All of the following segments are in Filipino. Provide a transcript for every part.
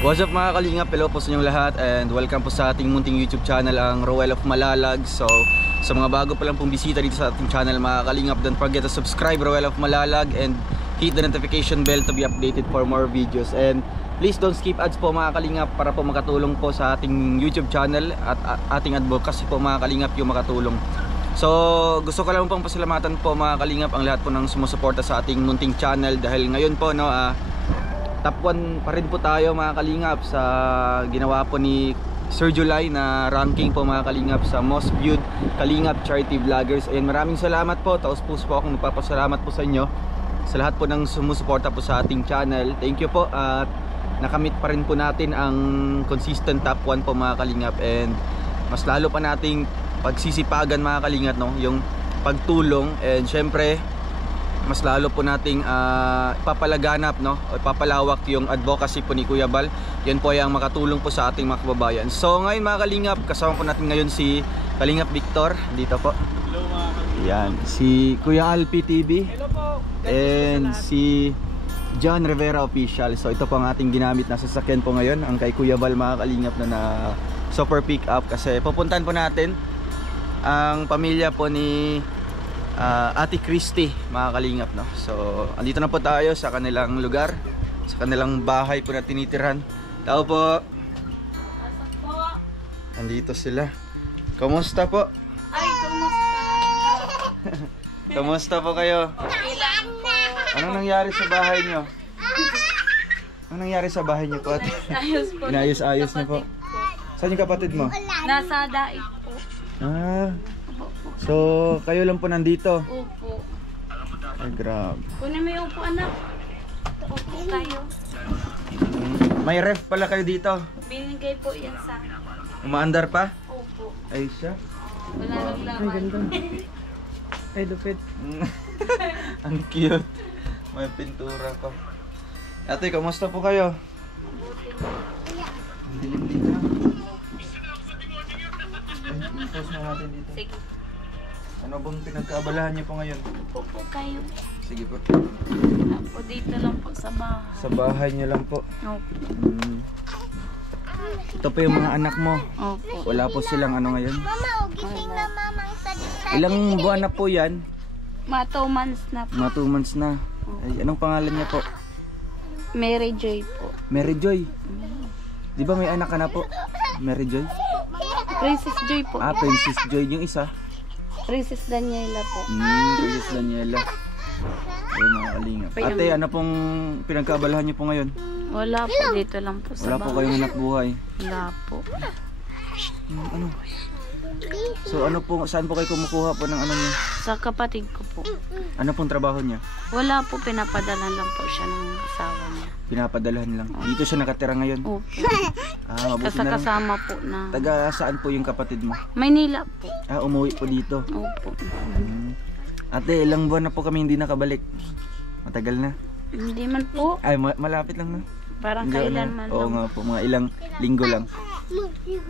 What's up mga kalingap, hello po sa inyong lahat and welcome po sa ating munting YouTube channel, ang Roel of Malalag. So sa mga bago pa lang pong bisita dito sa ating channel mga kalingap, don't forget to subscribe Roel of Malalag and hit the notification bell to be updated for more videos. And please don't skip ads po mga kalingap para po makatulong po sa ating YouTube channel at ating advocacy po mga kalingap yung makatulong. So gusto ko lang pong pasalamatan po mga kalingap ang lahat po ng sumusuporta sa ating munting channel dahil ngayon po top 1 pa rin po tayo mga kalingap sa ginawa po ni Sir July na ranking po mga kalingap sa most viewed kalingap charity vloggers. Ayun, maraming salamat po, taos puso po akong nagpapasalamat po sa inyo sa lahat po ng sumusuporta po sa ating channel. Thank you po at nakamit pa rin po natin ang consistent top 1 po mga kalingap and mas lalo pa nating pagsisipagan mga kalingap yung pagtulong and syempre mas lalo po nating ipapalaganap o ipapalawak yung advocacy po ni Kuya Bal. Yan po yung makatulong po sa ating mga kababayan. So ngayon mga kalingap, kasama po natin ngayon si Kalingap Victor dito po. Hello mga kalingap. Yan, si Kuya Alpi TV. Hello po. And si John Rivera Official. So ito po ang ating ginamit na sasakyan po ngayon, ang kay Kuya Bal mga kalingap na super pick up kasi pupuntahan po natin ang pamilya po ni Ate Christy mga kalingap So andito na po tayo sa kanilang lugar, sa kanilang bahay po na tinitirhan. Tao po. Andito sila. Kamusta po? Ay, kumusta? Kamusta po kayo? Ilan po? Anong nangyari sa bahay nyo? Anong nangyari sa bahay nyo po? Ayos po. Inayos-ayos niyo po. Saan yung kapatid mo? Nasa daig po. So kayo lang po nandito? Upo. Ay grabe. Kunin mo yung upo anak. Upo kayo. May ref pala kayo dito? Binigay po yan sa Umaandar pa? upo. Ay siya. Wala lang laman. Ay ganda. Ay lupit. Ang cute. May pintura pa. Ate, kamusta po kayo? Mabuti. Ang dilim dito. Ay, pause na natin dito. Sige. Ano bang pinagkaabalahan niyo po ngayon? Upo po kayo. Sige po. Upo dito lang po sa bahay. Sa bahay niyo lang po. Opo. Ito po yung mga anak mo. Opo. Wala po silang ano ngayon. Mama, gising na mama ang sadit. Ilang buwan na po yan? Mga 2 months na po. Mga 2 months na. Ay, anong pangalan niya po? Mary Joy po. Mary Joy. Di ba may anak ka na po? Mary Joy? Princess Joy po. Princess Joy yung isa. Princess Daniela po. Princess Daniela. Ay, mga kalingap. Ate, ano pong pinagkaabalahan niyo po ngayon? Wala po. Dito lang po sa Wala bahay. po kayong anak buhay. Wala po. Ano? So ano po, saan po kayo kumukuha po ng ano niyo? Sa kapatid ko po. Ano pong trabaho niya? Wala po, pinapadala lang po siya ng asawa niya. Pinapadalahan lang. Dito siya nakatira ngayon. Opo. Mabuti na lang. Kasama po na. Taga saan po yung kapatid mo? Maynila po. Umuwi po dito. Opo. Ate, ilang buwan na po kami hindi nakabalik? Matagal na. Hindi man po. Ay, malapit lang na. Parang Hindi, kailan man Oo lang. nga po, mga ilang linggo lang.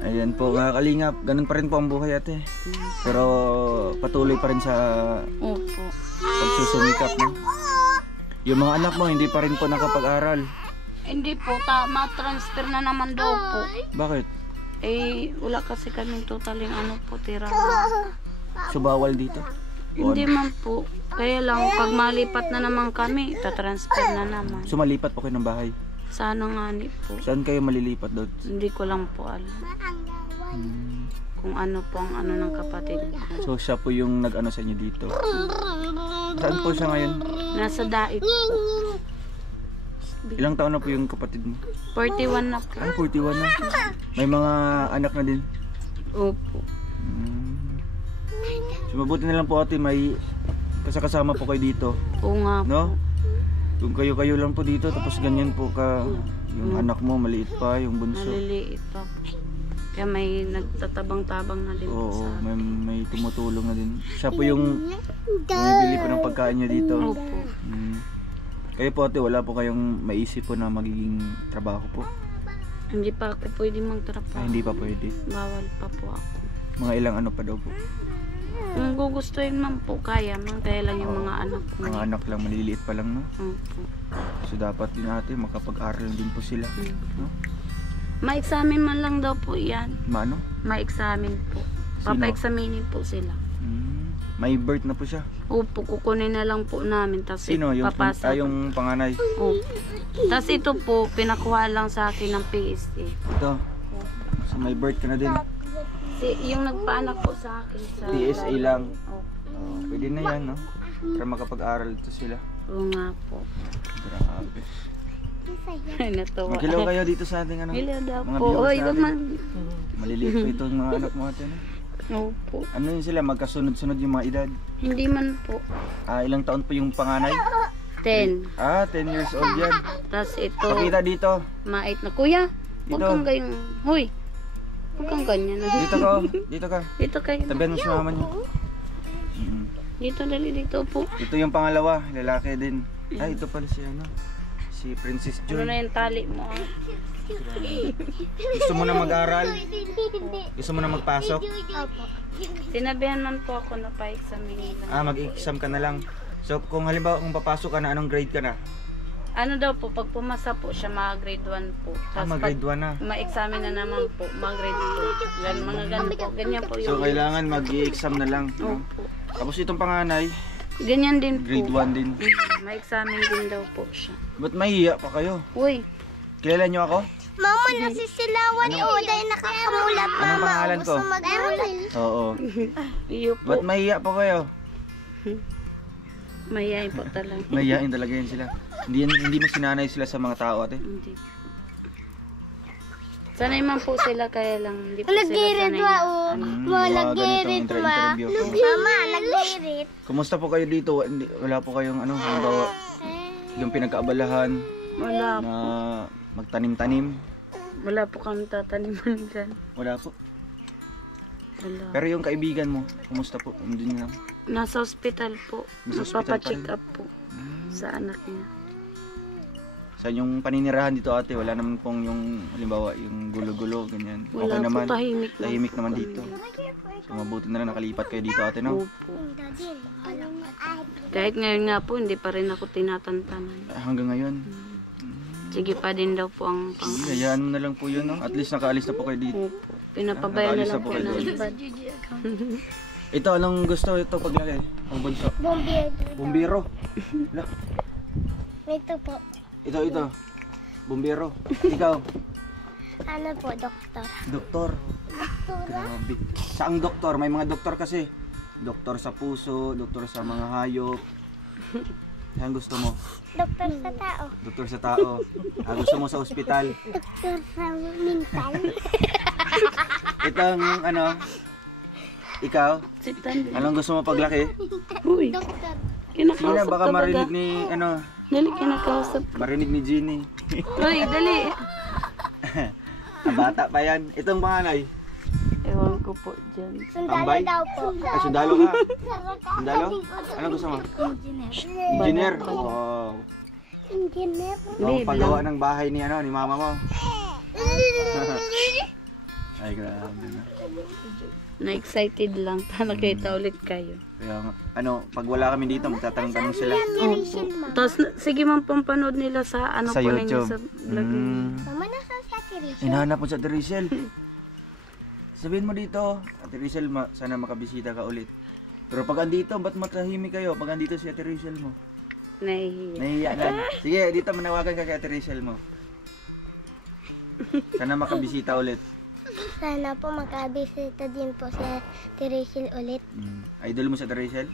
Ayan po, mga kalingap. Ganun pa rin po ang buhay ate. Pero patuloy pa rin sa Opo. pagsusumikap. No? Yung mga anak mo, hindi pa rin po nakapag-aral. Hindi po, ma-transfer na naman daw po. Bakit? Wala kasi kaming totaling po, tira. So bawal dito? Hindi man po. Kaya lang, pag malipat na naman kami, tatransfer na naman. So malipat po kayo ng bahay? Sana nga po. Saan kayo malilipat doon? Hindi ko lang po alam. Kung ano po ang ano ng kapatid ko. So siya po yung nag-ano sa inyo dito. Saan po siya ngayon? Nasa daig po. Ilang taon na po yung kapatid mo? 41 na po. 41 na. May mga anak na din. Opo. So mabuti na lang po ate, may kasama po kayo dito. Oo nga po. No? Kung kayo lang po dito, tapos ganyan po ka, yung anak mo maliit pa, yung bunso. Maliliit pa po. Kaya may nagtatabang-tabang na din po Oo, sa may tumutulong na din. Siya po yung bumibili po ng pagkain niya dito. Opo. Kayo po ate, wala po kayong maisip po na magiging trabaho po? Hindi pa ako pwede magtrabaho. Hindi pa pwede. Bawal pa po ako. Mga ilang ano pa daw po? Kung gugustuhin man po, kaya man. Kaya lang yung mga anak ko. Mga anak lang, maliliit pa lang, no? Opo. So dapat din natin makapag-aral din po sila. No? Ma-examine man lang daw po yan. Maano? Ma-examine po. Sino? Papa-examinin po sila. May birth na po siya. Opo, kukunin na lang po namin. Tapos Sino? Yung, papasa. yung panganay. Opo. Tapos ito po, pinakuha lang sa akin ng PSA. Ito. So may birth ka na din. Yung nagpaanak po sa akin sa PSA lang. Opo. Pwede na yan, no? Para makapag-aral ito sila. Oo nga po. Grabe. Ay, natuwa. Mag-hello kayo dito sa ating ano. Hello daw mga po. viewers Oy, natin. naman. Maliliit pa itong mga anak mo ate. No? Opo. Ano yun sila? Magkasunod-sunod yung mga edad. Hindi man po. Ilang taon po yung panganay? 10. 10 years old yan. Tapos ito, Pakita dito. mait na. Kuya, huwag Dito. kang gayong, huy. Huwag kang ganyan. Dito ka. Dito ka. Dito kayo. Tabihan mo si mama niyo. Dito, dali dito po. Ito yung pangalawa. Lalaki din. Ay, ito pala si ano. Si Princess Ano Joy. na yung tali mo? Ah? Gusto mo na mag-aral? Gusto mo na magpasok? Opo. Sinabihan man po ako na pa-examine lang. Mag-exam ka na lang. So, kung halimbawa kung papasok ka na, anong grade ka na? Ano daw po, pag pumasa po siya, mga grade 1 po. Mag-grade 1 na. ma-examine na naman po, mga grade 2. Mga ganun po, ganyan po So, yung... kailangan mag-exam na lang. No? Opo. Tapos itong panganay, Ganyan din po. grade 1 din. Ma-examine din daw po siya. Ba't mahihiya pa kayo? Uy, Kilala nyo ako? Mama, nasisilawan ko dahil nakakamulat, Anong mama. pangalan ko? Gusto magmulat. Oo. iyo po. Ba't mahihiya pa kayo? Mayayain po talaga. Mahihiyain talaga yan sila. Hindi mo sinanay sila sa mga tao ate. Hindi. Sanay man po sila, kaya lang hindi po sila Nag-girit sanay. ma, na- oh. ano. Ma, nag-girit ma. Interview ko. Mama, nag-girit. Kumusta po kayo dito? Wala po kayong ano, halimbawa, yung pinagkaabalahan Wala na po. magtanim-tanim? Wala po kami tataniman dyan. Wala po. Wala. Pero yung kaibigan mo, kumusta po? Andun lang. Nasa ospital po. Nasa ospital Nagpapacheck pa rin? up po sa anak niya. Sa yung paninirahan dito ate, wala naman pong yung, halimbawa, yung gulo-gulo, ganyan. Wala Okay po, naman. tahimik lang. Tahimik naman dito. So mabuti na lang nakalipat kayo dito ate, no? Opo. Kahit ngayon nga po, hindi pa rin ako tinatantanan. Hanggang ngayon. Sige pa din daw po ang pang... Hayaan mo na lang po yun, no? At least nakaalis na po kayo dito. Opo. Pinapabayan na Nakaalis lang na po po kayo ng doon. Ito, anong gusto ito paglaki? Ang bunso. Bombier. Bumbiro. Wala. Ito po. Ito. Bumbiro. Ikaw, Ano po, doktor? doktor. Grabe. Saang doktor? May mga doktor kasi. Doktor sa puso, doktor sa mga hayop. Yan gusto mo? Doktor sa tao. Doktor sa tao. Gusto mo sa ospital. Doktor sa mental. Itong ano, ikaw, Sitan. anong gusto mo paglaki? Uy, Doktor. Sina, kinakausap baka ka ba marinig ga? ni, ano, Dali, kinakausap. marinig ni Ginny. Uy, dali. Ang bata pa yan. Itong panganay. Ewan ko po dyan. Sundalo Tambay? daw po. Ay, sundalo ka. Sundalo? Anong gusto mo? Engineer. Wow. Engineer. Oh, Babe paggawa lang. ng bahay ni ano, ni mama mo. Ay, grabe na. Na-excited lang. Nakita ulit kayo. Kaya nga, ano, pag wala kami dito, magtatanong-tanong sila. Opo. Tapos, sige man pampanood nila sa ano Sa po ninyo YouTube. sa vlog ninyo. Mama, nasa sa Tirisha? Hinahanap mo sa Ate Rachel. Sabihin mo dito, Ate Rachel, sana makabisita ka ulit. Pero pag andito, ba't matahimik kayo? Pag andito si Ate Rachel mo. Nahihiya. Nahihiya ka. Sige, dito manawagan ka kay Ate Rachel mo. Sana makabisita ulit. Sana po makabisita din po si Tirisha ulit. Idol mo si Ate Rachel?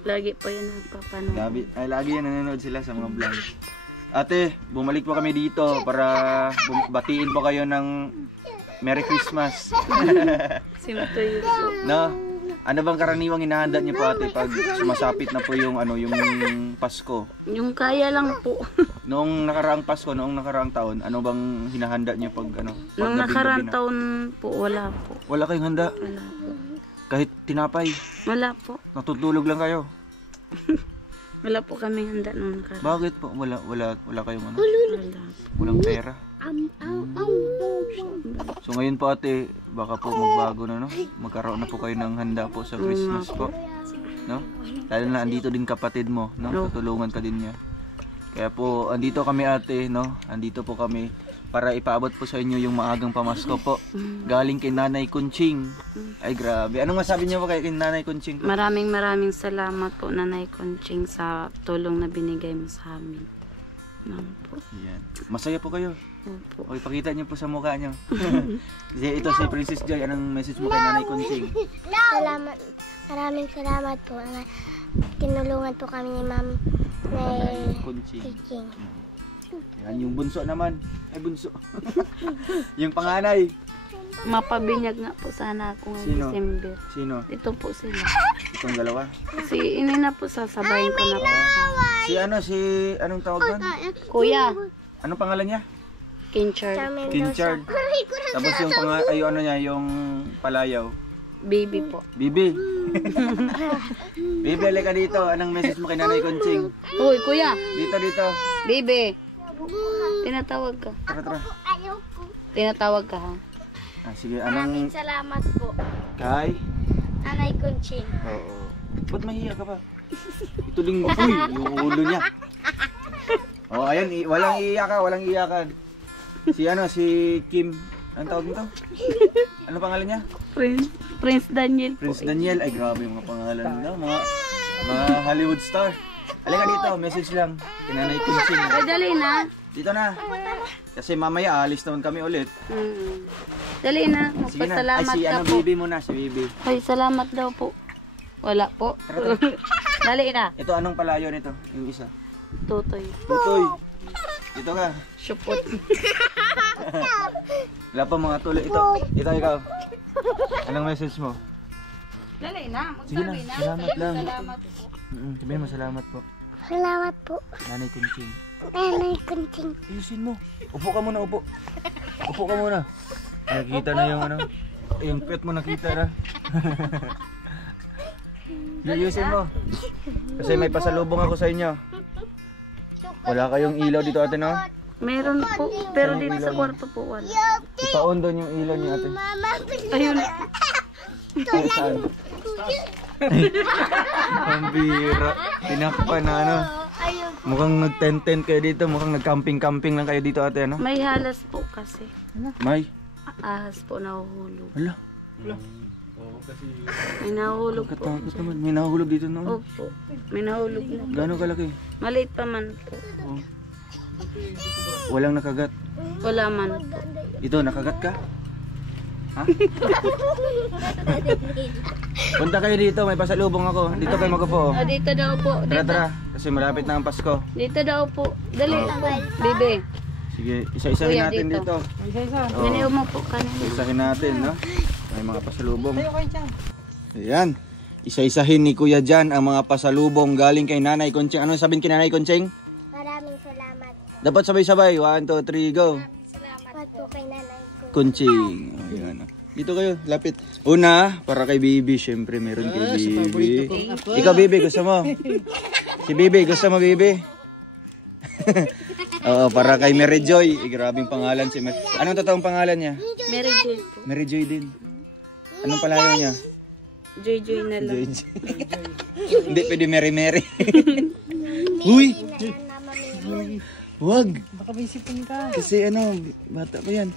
Lagi po yun nagpapanood. Lagi yan nanonood sila sa mga vlog. Ate, bumalik po kami dito para batiin po kayo ng Merry Christmas. Simtoy po. No? Ano bang karaniwang hinahanda niyo po ate pag sumasapit na po yung ano yung Pasko? Yung kaya lang po. Noong nakaraang Pasko, noong nakaraang taon, ano bang hinahanda niyo pag ano? Pag Nung gabi-gabi nakaraan na? taon po, wala po. Wala kayong handa? Wala po. Kahit tinapay? Wala po. Natutulog lang kayo? Wala po kami handa nung nakaraan. Bakit po? Wala kayong ano? Wala po. Walang pera? So ngayon po ate, baka po magbago na no? Magkaroon na po kayo ng handa po sa Christmas po. No? Lalo na andito din kapatid mo, no? Tutulungan ka din niya. Kaya po, andito kami ate, no? Andito po kami para ipaabot po sa inyo yung maagang pamasko po. Galing kay Nanay Kunching. Ay grabe. Anong masabi niyo po kay Nanay Kunching? Maraming salamat po Nanay Conching sa tulong na binigay mo sa amin. Naman po. Yan. Masaya po kayo. Opo. O, ipakita niyo po sa mukha niyo. Kasi ito si Princess Joy. Anong message mo kay Nanay Kunching? Salamat. Maraming salamat po. Tinulungan po kami ni Ma'am Nanay Kunching. Teaching. Yan, yung bunso naman. Ay, bunso. Yung panganay. Mapabinyag nga po sana ako ngayong Sino? December. Sino? Ito po sila. Itong dalawa. Si ini na po sasabayin ko na po. Anong tawag doon? Kuya, Anong pangalan niya? Kinchard. Kinchard. Tapos yung yung palayaw. Baby po. Bibi. Bibi, halika dito. Anong message mo kay Nanay Kunching? Hoy, kuya. Dito. Baby. Tinatawag ka. Tara. Tinatawag ka ha. Sige, Maraming salamat po. Kay? Nanay Conching. Oo. Ba't mahiya ka pa? Ito din, uy, yung ulo niya. Oh, ayan, walang iyakan. Si Kim, anong tawag nito? Ano pangalan niya? Prince Daniel po. Prince Daniel. Ay, grabe yung mga pangalan nila. Mga Hollywood star. Halika dito, message lang. Kinanay Kunching. Ay, dali na. Dito na. Kasi mamaya, alis naman kami ulit. Dali na. Sige na. Ay, Magpasalamat si ka po. Bibi muna, si Bibi. Ay, salamat daw po. Wala po. Dali na. Ito, anong palayo nito? Yung isa. Tutoy. Tutoy. Dito ka. Shupot. Wala pa mga tuloy. Ito, ikaw. Anong message mo? Dali na. Sige na, salamat lang. Salamat po. Sabihin mo, salamat po. Salamat po. Nanay Kunching. Nanay Conching. Ayusin mo. Upo ka muna, upo. Upo ka muna. Nakikita na yung yung pet mo nakita na. Ayusin mo. Kasi may pasalubong ako sa inyo. Wala kayong ilaw dito ate, no? Meron po. Pero dito sa kwarto po wala. Ipaon doon yung ilaw niyo ate. Ayun. Saan? Ang bira. Tinakpan na Mukhang nag-tent kayo dito. Mukhang nag-camping-camping lang kayo dito ate, ano? May halas po kasi. May? Ahas po nahuhulog. Hala. May nahulog po. Katakot naman. May nahulog dito, no? Opo. May nahulog na. Gano'ng kalaki? Maliit pa man po. Oh. Walang nakagat. Wala man po. Ito, nakagat ka? Ha? Punta kayo dito, may pasalubong ako. Dito kayo mag-upo. Ah, dito daw po. Tara, Dito, tara. Kasi malapit na ang Pasko. dito daw po. Dali po. Bebe. Sige, isa-isahin Kuya, natin dito. dito. Oo. Naniw mo po kanina. Isa-isahin natin, no? May mga pasalubong. Ayan. Isa-isahin ni Kuya Jan ang mga pasalubong galing kay Nanay Conching. Ano sabihin kay Nanay Conching? Maraming salamat. Dapat sabay-sabay. 1, 2, 3, go. Salamat po kay Nanay Conching. Ayan. Dito kayo, lapit. Una, para kay Bibi. Siyempre, meron kay Bibi. Ikaw, Bibi, gusto mo? Si Bibi, gusto mo, Bibi? Oo, para kay Mary Joy. Grabing pangalan si Mary. Anong totoong pangalan niya? Mary Joy po. Mary Joy din. Anong palayo niya? Joy Joy na lang. Joy Joy. Hindi, pwede Mary Mary. Uy! Wag! Baka bisipin ka. Kasi bata pa yan.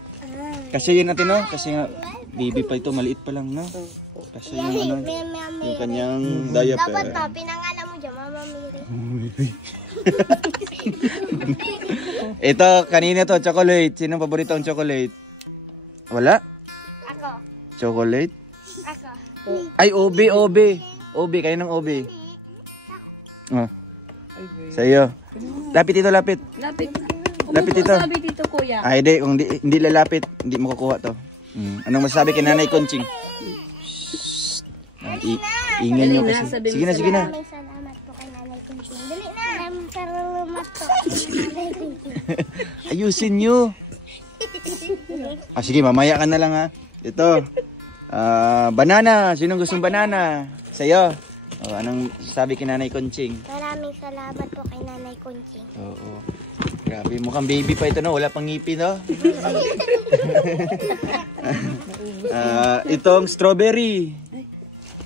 Kasi yun natin, no? Kasi nga, baby pa ito, maliit pa lang, no? Kasi yung yung kanyang diaper. Dapat pa, pinangalan mo dyan, Mama Mary. Ito, kanina to, chocolate. Sino paborito ang chocolate? Wala? Ako. Chocolate? Ako. Ay, obe. Kayo ng obe. Oh. Sa'yo. Lapit ito, lapit. Lapit. Lapit dito. Sabi dito kuya. Ay, kung hindi lalapit, hindi mo kukuha to. Anong masasabi kay Nanay Conching? Ingay nyo kasi. Sige na. Maraming salamat po kay Nanay Conching. Dali na. Maraming salamat po kay Nanay Conching. Ayusin nyo. Sige, mamaya ka na lang ha. Ito. Banana. Sinong gustong banana? Sa'yo. Anong sabi kay Nanay Conching? Maraming salamat po kay Nanay Conching. Oo. Grabe, mukhang baby pa ito, no? Wala pang ngipin, no? Itong strawberry.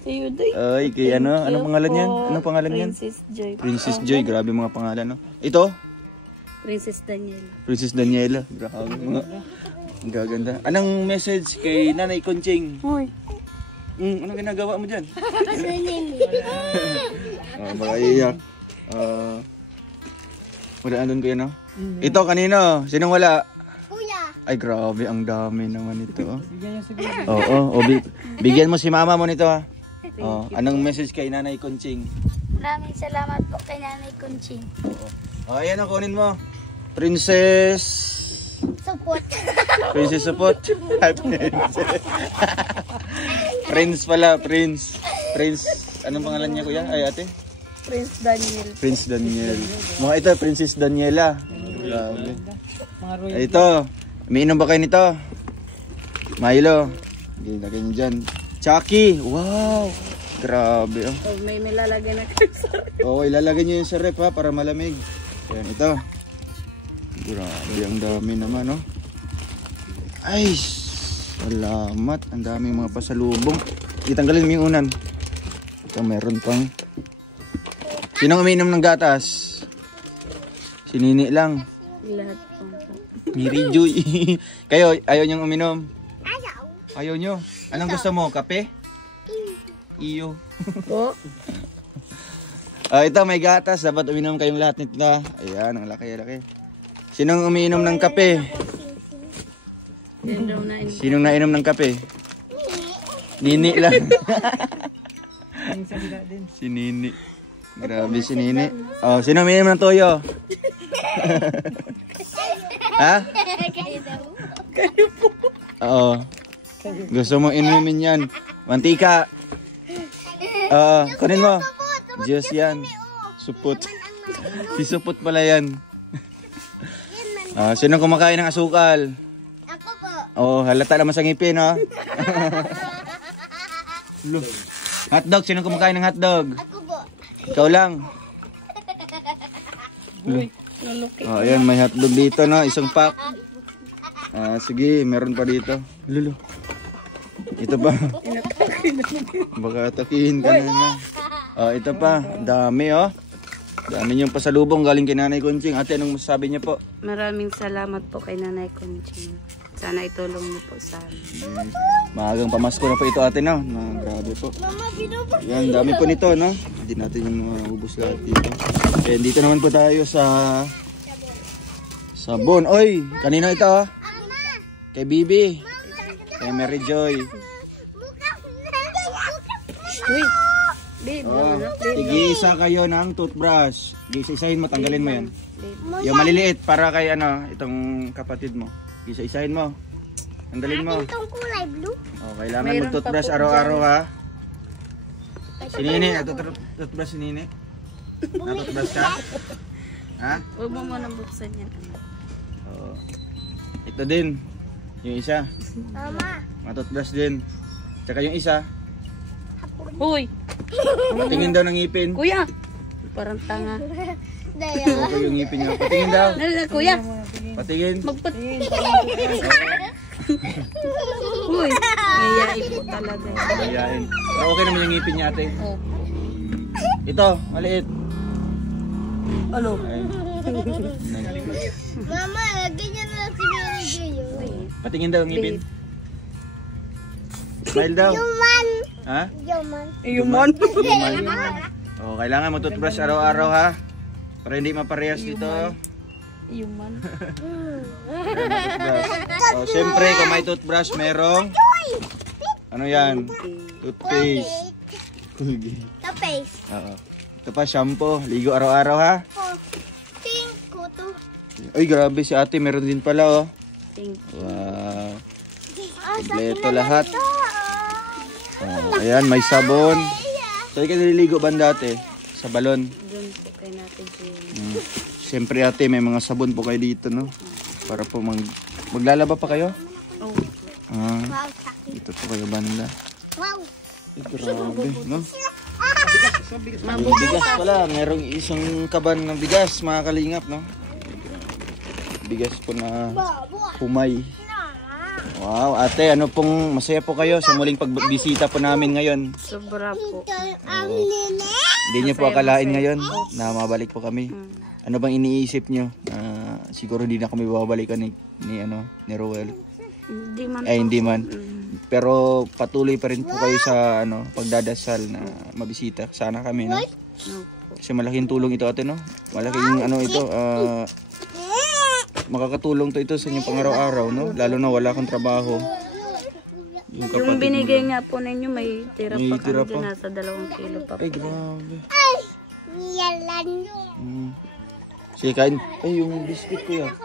Ayun day. Ay, kay anong pangalan yan? Anong pangalan yan? Princess Joy. Princess Joy, grabe mga pangalan, no? Ito, Princess Daniela. Princess Daniela. Grabe mga. Ang gaganda. Anong message kay Nanay Conching? Hoy. Anong ginagawa mo dyan? Baka iiyak. Wala andun ko yan, no? Ito, kanino? Sinong wala? Kuya. Ay, grabe. Ang dami naman ito. Oo. Bigyan mo si mama mo nito, ha? Anong message kay Nanay Conching? Maraming salamat po kay Nanay Conching. Ayan, kunin mo. Princess... Support. Princess Support. Prince pala, Prince. Anong pangalan niya, kuya? Ay, ate? Prince Daniel. Prince Daniel. Mga ito, Princess Daniela. Grabe. Ay, ito. Umiinom ba kayo nito? Milo. Hindi, lagay niyo dyan. Chucky. Wow. Grabe, oh. May lalagay na kayo sa Oo, ilalagay niyo yun sa rep, ha, para malamig. Ayan, ito. Grabe, ang dami naman, oh. Ay, salamat. Ang daming mga pasalubong. Itanggalin mo yung unan. Ito, meron pang... Sinong umiinom ng gatas? Si Nini lang. lahat po. Miri Joy. Kayo, ayaw niyong uminom? Ayaw. Ayaw niyo? Anong gusto mo? Kape? Iyo. Po. Ito, may gatas. Dapat uminom kayong lahat nito. Ayan, ang laki-laki. Sinong umiinom ng kape? Sinong nainom ng kape? Nini lang. Si Nini. Grabe si Nini. Oh, sino umiinom ng toyo? Ha? Kayo po. Oo. Gusto mo inumin yan. Mantika. Kunin mo. Diyos yan. Supot. Si Supot pala yan. Sino kumakain ng asukal? Ako po. Oh, halata naman sa ngipin, ha? Hotdog. Sino kumakain ng hotdog? Ako po. Ikaw lang. Ayan, may hotdog dito, no? Isang pack. Sige, meron pa dito. Lulo. Ito pa. Baka atakihin ka na. Ito pa. Dami, oh. Dami niyong pasalubong galing kay Nanay Conching. Ate, anong masasabi niyo po? Maraming salamat po kay Nanay Conching. Sana itulong niyo po sa amin. Maagang pamasko na po ito, ate, no? Grabe po. Yan, dami po nito, no? Hindi natin yung maubos lahat dito. And dito naman po tayo sa sabon. Oy, kanina ito, oh. Kay Bibi. Kay Mary Joy. Uy! Babe, Tig-isa kayo ng toothbrush. Isa-isahin mo, tanggalin mo yan. Yung maliliit para kay itong kapatid mo. Isa-isahin mo. Tanggalin mo. Itong kulay blue. Kailangan mag-toothbrush araw-araw, ha. Si Nini, toothbrush si Nini. Na-toothbrush ka? Ha? Huwag mo muna buksan yan. Ito din. Yung isa. Mama. Na-toothbrush din. Tsaka yung isa. Uy! Patingin daw ng ngipin. Kuya! Parang tanga. Ito yung ngipin niya. Patingin daw. Kuya! Patingin. Magpatingin. Uy! Mayayain po talaga. Mayayain. Okay naman yung ngipin niya, ate. Oh. Ito, maliit. Ano? Mama, lagyan niya na lang si Mary Joy. Patingin daw ang ngipin. Smile daw. Yuman. Ha? Yuman. Yuman. Kailangan mo toothbrush araw-araw, ha? Para hindi maparehas dito. Yuman. Siyempre, kung may toothbrush, merong ano yan? Toothpaste. Colgate. The face. Ito pa, shampoo. Ligo araw-araw, ha? Pink kuto. Uy, grabe si ate. Meron din pala, oh. Thank you. Wow. Kompleto lahat. Ayan, may sabon. Saan ka nililigo ba dati? Sa balon. Doon po kay natin Jane. Siyempre ate, may mga sabon po kayo dito, no? Para po maglalaba pa kayo? Oh. Wow, Chucky. Dito po kayo banda. Wow. Grabe, no? Bigas pala, merong isang kaban ng bigas, mga kalingap, no? Bigas po na humay. Wow, ate, ano pong masaya po kayo sa muling pagbisita po namin ngayon? Sobra po. Hindi niyo po akalain ngayon na mabalik po kami. Ano bang iniisip niyo? siguro hindi na kami babalikan ni Roel. Hindi man Ay, po. hindi man. Pero patuloy pa rin po kayo sa pagdadasal na mabisita. Sana kami, no? Opo. Kasi malaking tulong ito, ate, no? Malaking ito, makakatulong to ito sa inyong pang-araw-araw, no? Lalo na wala kang trabaho. Yung binigay nga po ninyo, may tira May pa tira kami pa. dyan. Nasa 2 kilo pa po. Ay, grabe. Yalan. Sige, kain. Ay, yung biscuit ko yan.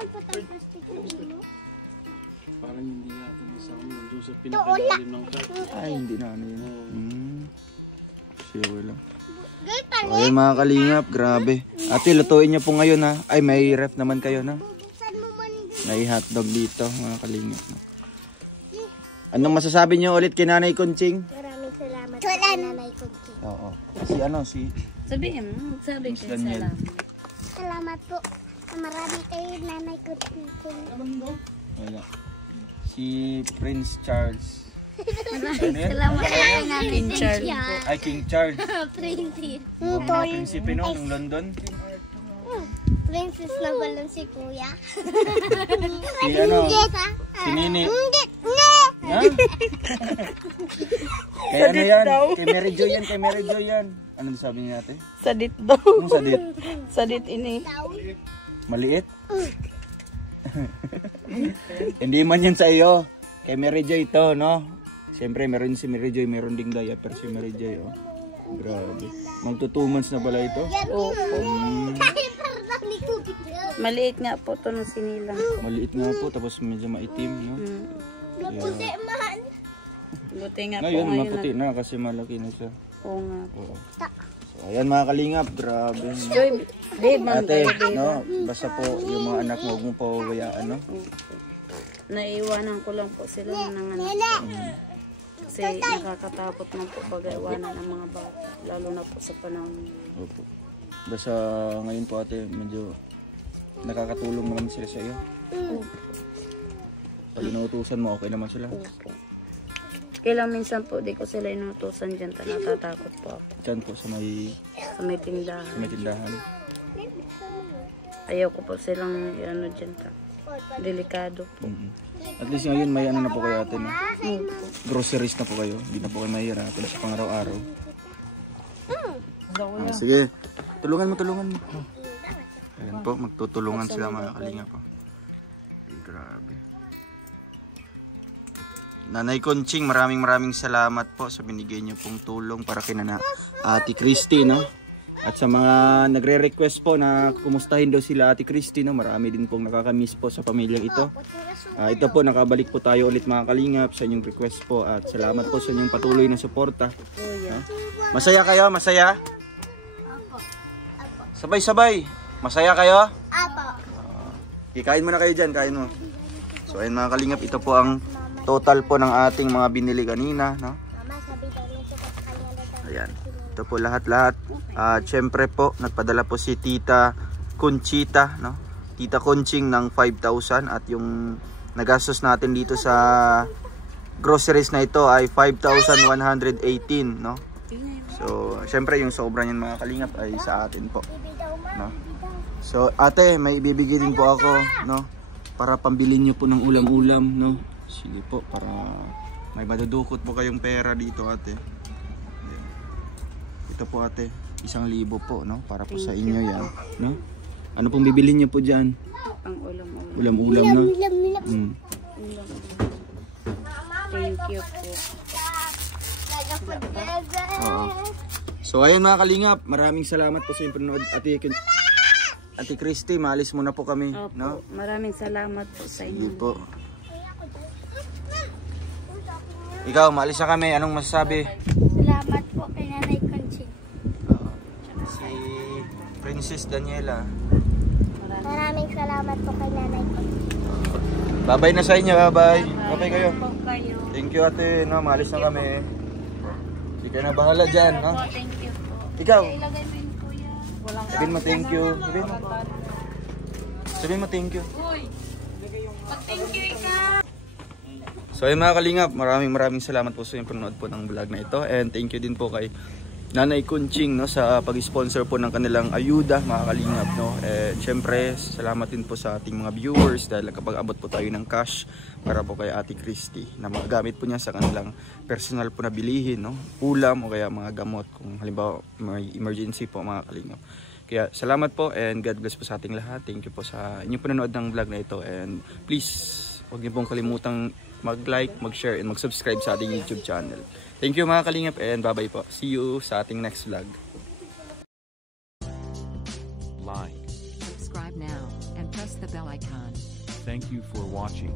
Parang hindi natin isang doon sa pinakalalim ng kat. Ay, hindi na ano yun. Sige, lang. So, ayun mga kalingap, grabe. Ate, lutuin niyo po ngayon, ha. Ay, may ref naman kayo, na. May hotdog dito, mga kalingap. Anong masasabi niyo ulit kay Nanay Conching? Maraming salamat po kay Nanay Conching. Oo. Si Sabihin mo, sabi Miss ko Daniel. salamat. Salamat po. Marami kayo Nanay Conching. Wala. Si Prince Charles. Salamat po kay natin, Charles po. Ay, King Charles. Princess. Yung mga prinsipe no, yung London. Princess na balon si Kuya. Si si Nini. Ha? Kaya ano yan? Kay Mary Joy yan, kay Mary Joy yan. Ano sabi niya ate? Sadit daw. Anong sadit? Sadit ini. Maliit? Hindi man yan sa iyo. Kay Mary Joy ito, no? Siyempre, meron si Mary Joy, meron ding diaper si Mary Joy, oh. Grabe. Magto 2 months na pala ito? Opo. Maliit nga po ito nung sinilang ko. Maliit nga po, tapos medyo maitim, no? Maputi man. Buti nga po Ngayon, ngayon. maputi na kasi malaki na siya. Oo nga po. Oo. So, ayan mga kalingap, grabe. No? Joy, babe, man. Ate, no? Basta po yung mga anak mo, huwag mong pawabayaan, no? Naiiwanan ko lang po sila ng anak ko. Kasi nakakatakot na po pag iwanan ng mga bata. Lalo na po sa panahon. Opo. Basta ngayon po ate, medyo nakakatulong naman sila sa iyo. Pag inuutusan mo, okay naman sila. Opo. Kailang minsan po, di ko sila inutusan dyan. Natatakot po ako. Diyan po sa May tindahan. tindahan. Ayaw ko po silang ano dyan ta. Delikado po. At least ngayon may ano na po kayo ate, no? Opo. Groceries na po kayo. Hindi na po kayo mahihirapan sa pang-araw-araw. Sige. Tulungan mo. Ayan po, magtutulungan sila mga kalinga po. Grabe. Nanay Conching, maraming salamat po sa binigay niyo pong tulong para kay Ate Christy, no? At sa mga nagre-request po na kumustahin daw sila Ate Christy, no? Marami din pong nakakamiss po sa pamilyang ito. Ito po, nakabalik po tayo ulit mga kalingap sa inyong request po. At salamat po sa inyong patuloy na suporta. Masaya kayo? Masaya? Sabay-sabay. Masaya kayo? Apo. Kain mo na kayo dyan, kain mo. So ayun mga kalingap, ito po ang total po ng ating mga binili kanina, no? Mama, sabi daw niya sa kanya na Ayan. Ito po lahat-lahat. Syempre po, nagpadala po si Tita Conchita, no? Tita Conching ng 5,000 at yung nagastos natin dito sa groceries na ito ay 5,118, no? So, syempre yung sobra niyan mga kalingap ay sa atin po, no? So, ate, may ibibigay din po ako, no? Para pambilin niyo po ng ulam-ulam, no? Sige po, para may madudukot po kayong pera dito, ate. Ayan. Ito po, ate, 1,000 po, no? Para po sa inyo yan, no? Ano pong bibilhin niyo po dyan? Ang ulam-ulam. Ulam-ulam, no? Ulam. Thank you po. Oo. So ayun mga kalingap, maraming salamat po sa inyong panonood. Ate Christy, maalis muna po kami, Opo. no? Maraming salamat po sa Sige inyo. po. Ikaw, maalis na kami. Anong masasabi? Salamat po kay Nanay Conching. Si Princess Daniela. Maraming salamat po kay Nanay Conching. Bye-bye na sa inyo, bye-bye. Bye-bye kayo. Po kayo. Thank you ate, no? Maalis na kami. Sige na, bahala dyan, no? Thank you po. Ikaw, Ilagay mo yun, kuya. Walang sabihin mo thank you. Sabihin mo thank you. thank you, ikaw. So ayun mga kalingap, maraming salamat po sa inyong panonood po ng vlog na ito. And thank you din po kay Nanay Kunching, no, sa pag-sponsor po ng kanilang ayuda, mga kalingap, no. Syempre, salamat din po sa ating mga viewers dahil kapag abot po tayo ng cash para po kay Ate Christy na magagamit po niya sa kanilang personal po na bilihin, no, ulam o kaya mga gamot kung halimbawa may emergency po, mga kalingap. Kaya salamat po and God bless po sa ating lahat. Thank you po sa inyong panonood ng vlog na ito, and please huwag niyo pong kalimutang mag-like, mag-share and mag-subscribe sa ating YouTube channel. Thank you mga kalingap and bye-bye po. See you sa ating next vlog. Like. Subscribe now and press the bell icon. Thank you for watching.